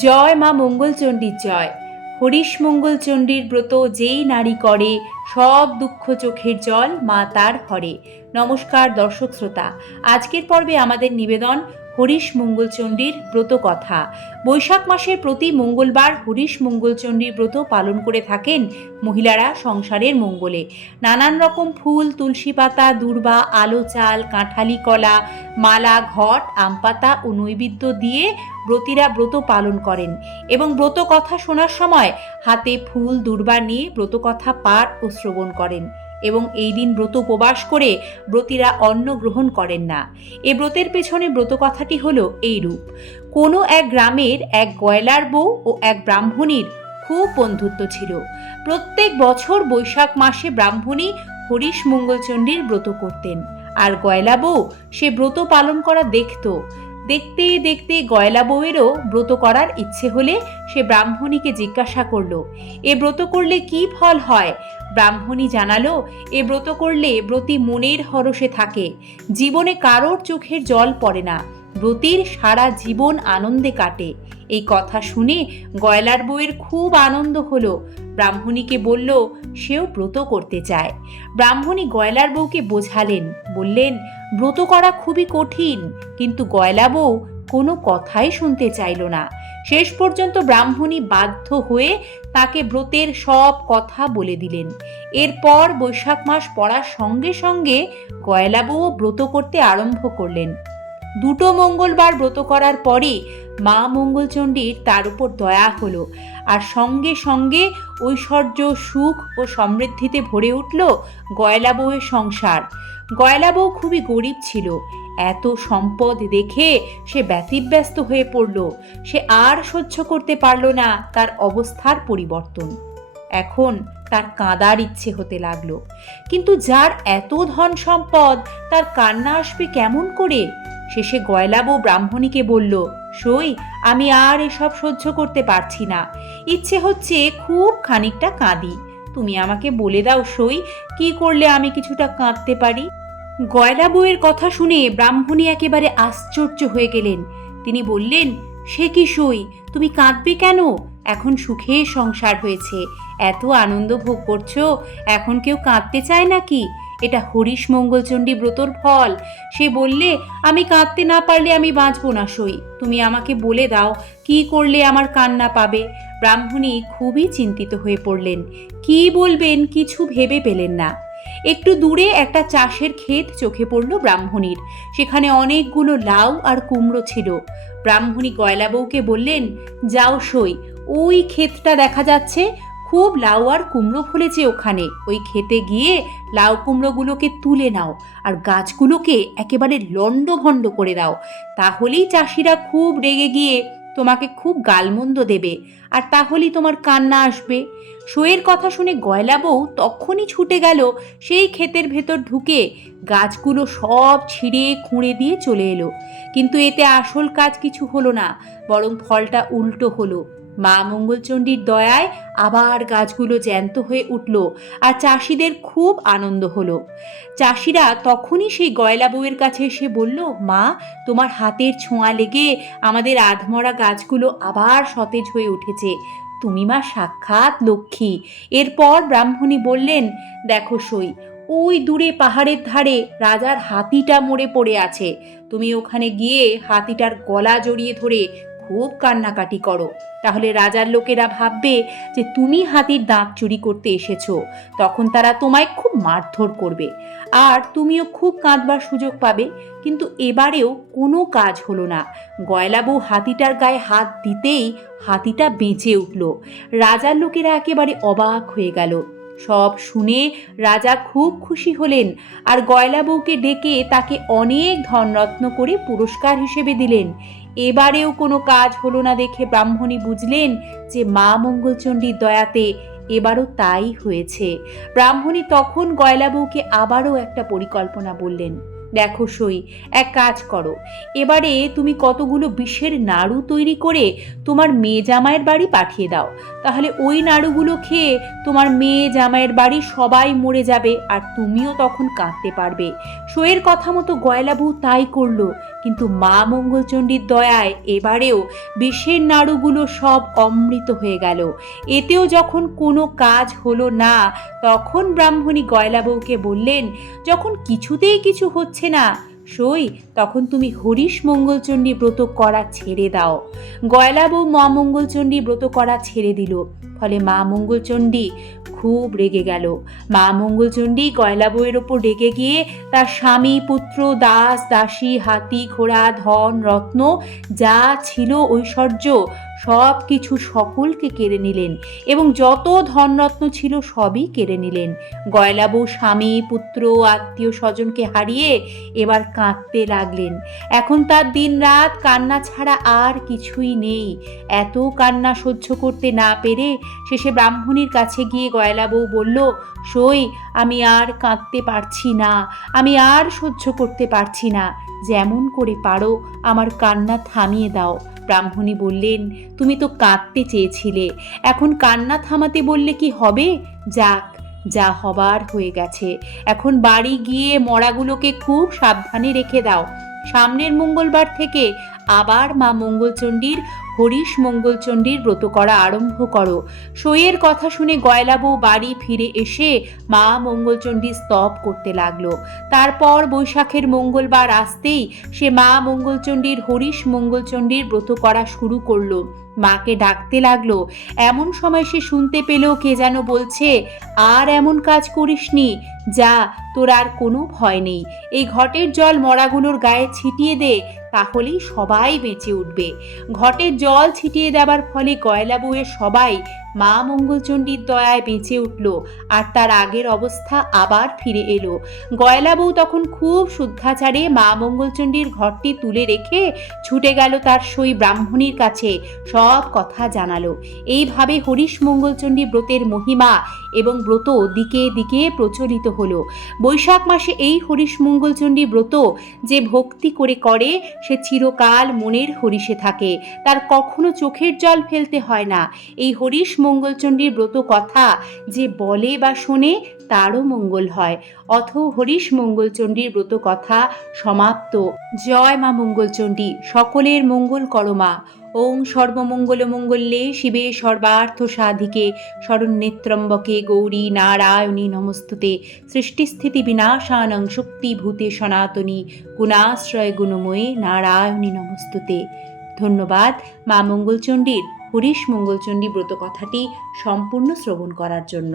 জয় মা মঙ্গলচণ্ডীর জয়। হরিশ মঙ্গলচণ্ডীর ব্রত যেই নারী করে, সব দুঃখ চোখের জল মা তার হরে। নমস্কার দর্শক শ্রোতা, আজকের পর্বে আমাদের নিবেদন হরিশ মঙ্গলচণ্ডীর ব্রত কথা। বৈশাখ মাসের প্রতি মঙ্গলবার হরিশ মঙ্গলচণ্ডীর ব্রত পালন করে থাকেন মহিলারা সংসারের মঙ্গলে। নানান রকম ফুল, তুলসী পাতা, দূর্বা, আলো চাল, কাঁঠালি কলা, মালা, ঘট, আম পাতা ও নৈবেদ্য দিয়ে ব্রতীরা ব্রত পালন করেন এবং ব্রত কথা শোনার সময় হাতে ফুল, দূর্বা নিয়ে ব্রত কথা পাঠ ও শ্রবণ করেন এবং এই দিন ব্রত উপবাস করে ব্রতীরা অন্ন গ্রহণ করেন না। এ ব্রতের পেছনে ব্রত কথাটি হলো এইরূপ: কোনো এক গ্রামের এক গয়লার বউ ও এক ব্রাহ্মণীর খুব বন্ধুত্ব ছিল। প্রত্যেক বছর বৈশাখ মাসে ব্রাহ্মণী হরিশ মঙ্গলচণ্ডীর ব্রত করতেন, আর গয়লা বউ সে ব্রত পালন করা দেখত। দেখতে দেখতে গয়লা বউয়েরও ব্রত করার ইচ্ছে হলে সে ব্রাহ্মণীকে জিজ্ঞাসা করল, এ ব্রত করলে কি ফল হয়? ব্রাহ্মণী জানালো, এ ব্রত করলে ব্রতী মনের হরষে থাকে, জীবনে কারোর চোখের জল পড়ে না, ব্রতীর সারা জীবন আনন্দে কাটে। এই কথা শুনে গয়লার বউয়ের খুব আনন্দ হলো। ব্রাহ্মণীকে বলল সেও ব্রত করতে চায়। ব্রাহ্মণী গয়লার বউকে বোঝালেন, বললেন, ব্রত করা খুবই কঠিন। কিন্তু গয়লা বউ কোনো কথাই শুনতে চাইল না। শেষ পর্যন্ত ব্রাহ্মণী বাধ্য হয়ে তাকে ব্রতের সব কথা বলে দিলেন। এরপর বৈশাখ মাস পড়ার সঙ্গে সঙ্গে গয়লা বউ ব্রত করতে আরম্ভ করলেন। দুটো মঙ্গলবার ব্রত করার পরই মা মঙ্গলচণ্ডীর তার উপর দয়া হলো, আর সঙ্গে সঙ্গে ঐশ্বর্য, সুখ ও সমৃদ্ধিতে ভরে উঠল গয়লা বউয়ের সংসার। গয়লা বউ খুবই গরিব ছিল। এত সম্পদ দেখে সে ব্যতিব্যস্ত হয়ে পড়ল। সে আর সহ্য করতে পারল না তার অবস্থার পরিবর্তন। এখন তার কাঁদার ইচ্ছে হতে লাগলো। কিন্তু যার এত ধন সম্পদ, তার কান্না আসবে কেমন করে? শেষে গয়লা বউ ব্রাহ্মণীকে বলল, সই, আমি আর এসব সহ্য করতে পারছি না। ইচ্ছে হচ্ছে খুব খানিকটা কাঁদি। তুমি আমাকে বলে দাও সই, কি করলে আমি কিছুটা কাঁদতে পারি? গয়লা বউয়ের কথা শুনে ব্রাহ্মণী একেবারে আশ্চর্য হয়ে গেলেন। তিনি বললেন, সে কি সই, তুমি কাঁদবে কেন? এখন সুখে সংসার হয়েছে, এত আনন্দ ভোগ করছো, এখন কেউ কাঁদতে চায় নাকি? এটা হরিশ মঙ্গলচণ্ডী ব্রতর ফল। সে বললে, আমি কাঁদতে না পারলে আমি বাঁচব না সই, তুমি আমাকে বলে দাও কি করলে আমার কান্না পাবে। ব্রাহ্মণী খুবই চিন্তিত হয়ে পড়লেন। কি বলবেন কিছু ভেবে পেলেন না। একটু দূরে একটা চাষের ক্ষেত চোখে পড়ল ব্রাহ্মণীর। সেখানে অনেকগুলো লাউ আর কুমড়ো ছিল। ব্রাহ্মণী গয়লা বউকে বললেন, যাও সই, ওই ক্ষেতটা দেখা যাচ্ছে, খুব লাউ আর কুমড়ো ফলেছে ওখানে। ওই ক্ষেতে গিয়ে লাউ কুমড়োগুলোকে তুলে নাও আর গাছগুলোকে একেবারে লণ্ডভণ্ড করে দাও। তাহলেই চাষিরা খুব রেগে গিয়ে তোমাকে খুব গালমন্দ দেবে, আর তাহলেই তোমার কান্না আসবে। সইয়ের কথা শুনে গয়লা বউ তখনই ছুটে গেল সেই ক্ষেতের ভেতর ঢুকে গাছগুলো সব ছিঁড়ে খুঁড়ে দিয়ে চলে এলো। কিন্তু এতে আসল কাজ কিছু হলো না, বরং ফলটা উল্টো হলো। মা মঙ্গলচণ্ডীর দয়ায় আবার গাছগুলো জ্যান্ত হয়ে উঠল, আর চাষিদের খুব আনন্দ হলো। চাষিরা তখনই সেই গয়লা বউয়ের কাছে এসে বলল, মা, তোমার হাতের ছোঁয়া লেগে আমাদের আধমরা গাছগুলো আবার সতেজ হয়ে উঠেছে, তুমি মা সাক্ষাৎ লক্ষ্মী। এরপর ব্রাহ্মণী বললেন, দেখো সই, ওই দূরে পাহাড়ের ধারে রাজার হাতিটা মরে পড়ে আছে। তুমি ওখানে গিয়ে হাতিটার গলা জড়িয়ে ধরে খুব কান্নাকাটি করো, তাহলে রাজার লোকেরা ভাববে যে তুমি হাতির দাঁত চুরি করতে এসেছো। তখন তারা তোমায় খুব মারধর করবে, আর তুমিও খুব কাঁদবার সুযোগ পাবে। কিন্তু এবারেও কোনো কাজ হলো না। গয়লা বউ হাতিটার গায়ে হাত দিতেই হাতিটা বেঁচে উঠল। রাজার লোকেরা একেবারে অবাক হয়ে গেল। সব শুনে রাজা খুব খুশি হলেন, আর গয়লা বউকে ডেকে তাকে অনেক ধনরত্ন করে পুরস্কার হিসেবে দিলেন। এবারেও কোনো কাজ হলো না দেখে ব্রাহ্মণী বুঝলেন যে মা মঙ্গলচণ্ডীর দয়াতে এবারও তাই হয়েছে। ব্রাহ্মণী তখন গয়লা বউকে আবারও একটা পরিকল্পনা বললেন, দেখো সই, এক কাজ করো, এবারে তুমি কতগুলো বিষের নাড়ু তৈরি করে তোমার মেয়ে জামাইয়ের বাড়ি পাঠিয়ে দাও। তাহলে ওই নাড়ুগুলো খেয়ে তোমার মেয়ে জামাইয়ের বাড়ি সবাই মরে যাবে, আর তুমিও তখন কাঁদতে পারবে। শোয়ের কথা মতো গয়লা বউ তাই করলো, কিন্তু মা মঙ্গলচণ্ডীর দয়ায় এবারেও বিষের নাড়ুগুলো সব অমৃত হয়ে গেল। এতেও যখন কোনো কাজ হলো না, তখন ব্রাহ্মণী গয়লা বউকে বললেন, যখন কিছুতেই কিছু হচ্ছে না সই, তখন তুমি হরিশ মঙ্গলচণ্ডী ব্রত করা ছেড়ে দাও। গয়লা বউ মা মঙ্গলচণ্ডী ব্রত করা ছেড়ে দিল। ফলে মা মঙ্গলচণ্ডী খুব রেগে গেল। মা মঙ্গলচণ্ডী গয়লা বউয়ের ওপর রেগে গিয়ে তার স্বামী, পুত্র, দাস দাসী, হাতি ঘোড়া, ধন রত্ন যা ছিল ঐশ্বর্য সব কিছু সকলকে কেড়ে নিলেন এবং যত ধনরত্ন ছিল সবই কেড়ে নিলেন। গয়লা বউ স্বামী, পুত্র, আত্মীয় স্বজনকে হারিয়ে এবার কাঁদতে লাগলেন। এখন তার দিন রাত কান্না ছাড়া আর কিছুই নেই। এত কান্না সহ্য করতে না পেরে শেষে ব্রাহ্মণীর কাছে গিয়ে গয়লা বউ বলল, সই, আমি আর কাঁদতে পারছি না, আমি আর সহ্য করতে পারছি না, যেমন করে পারো আমার কান্না থামিয়ে দাও। ব্রাহ্মণী বললেন, তুমি তো কাঁদতে চেয়েছিলে, এখন কান্না থামাতে বললে কি হবে? যাক, যা হবার হয়ে গেছে। এখন বাড়ি গিয়ে মরাগুলোকে খুব সাবধানে রেখে দাও। সামনের মঙ্গলবার থেকে আবার মা মঙ্গলচণ্ডীর হরিশ মঙ্গলচণ্ডীর ব্রত করা আরম্ভ করো। সইয়ের কথা শুনে গয়লা বউ বাড়ি ফিরে এসে মা মঙ্গলচণ্ডীর স্তব করতে লাগলো। তারপর বৈশাখের মঙ্গলবার আসতেই সে মা মঙ্গলচণ্ডীর হরিশ মঙ্গলচণ্ডীর ব্রত করা শুরু করলো। মাকে ডাকতে লাগলো। এমন সময় সে শুনতে পেল কে যেন বলছে, আর এমন কাজ করিসনি, যা, তোর আর কোনো ভয় নেই। এই ঘটের জল মরাগুলোর গায়ে ছিটিয়ে দে, তাহলেই সবাই বেঁচে উঠবে। ঘটের জল ছিটিয়ে দেবার ফলে গয়লা বউয়ের সবাই মা মঙ্গলচণ্ডীর দয়ায় বেঁচে উঠল আর তার আগের অবস্থা আবার ফিরে এলো। গয়লা বউ তখন খুব শুদ্ধাচারে মা মঙ্গলচণ্ডীর ঘরটি তুলে রেখে ছুটে গেল তার সই ব্রাহ্মণীর কাছে, সব কথা জানালো। এইভাবে হরিশ মঙ্গলচণ্ডী ব্রতের মহিমা এবং ব্রত দিকে দিকে প্রচলিত হলো। বৈশাখ মাসে এই হরিশ মঙ্গলচণ্ডী ব্রত যে ভক্তি করে সে চিরকাল মনের হরিষে থাকে, তার কখনো চোখের জল ফেলতে হয় না। এই হরিশ মঙ্গলচণ্ডীর ব্রত কথা যে বলে বা শোনে তারও মঙ্গল হয়। অথ হরিশ মঙ্গলচণ্ডীর ব্রত কথা সমাপ্ত। জয় মা মঙ্গলচণ্ডী, সকলের মঙ্গল করো মা। ওং সর্বমঙ্গল মঙ্গলে শিবে সর্বার্থ সাধিকে শরণ্যেত্রম্বকে গৌরী নারায়ণী নমস্তুতে। সৃষ্টিস্থিতি বিনাশানং শক্তিভূতে সনাতনী গুণাশ্রয় গুণময়ী নারায়ণী নমস্তুতে। ধন্যবাদ মা মঙ্গলচণ্ডীর হরিশ মঙ্গলচণ্ডী ব্রত কথাটি সম্পূর্ণ শ্রবণ করার জন্য।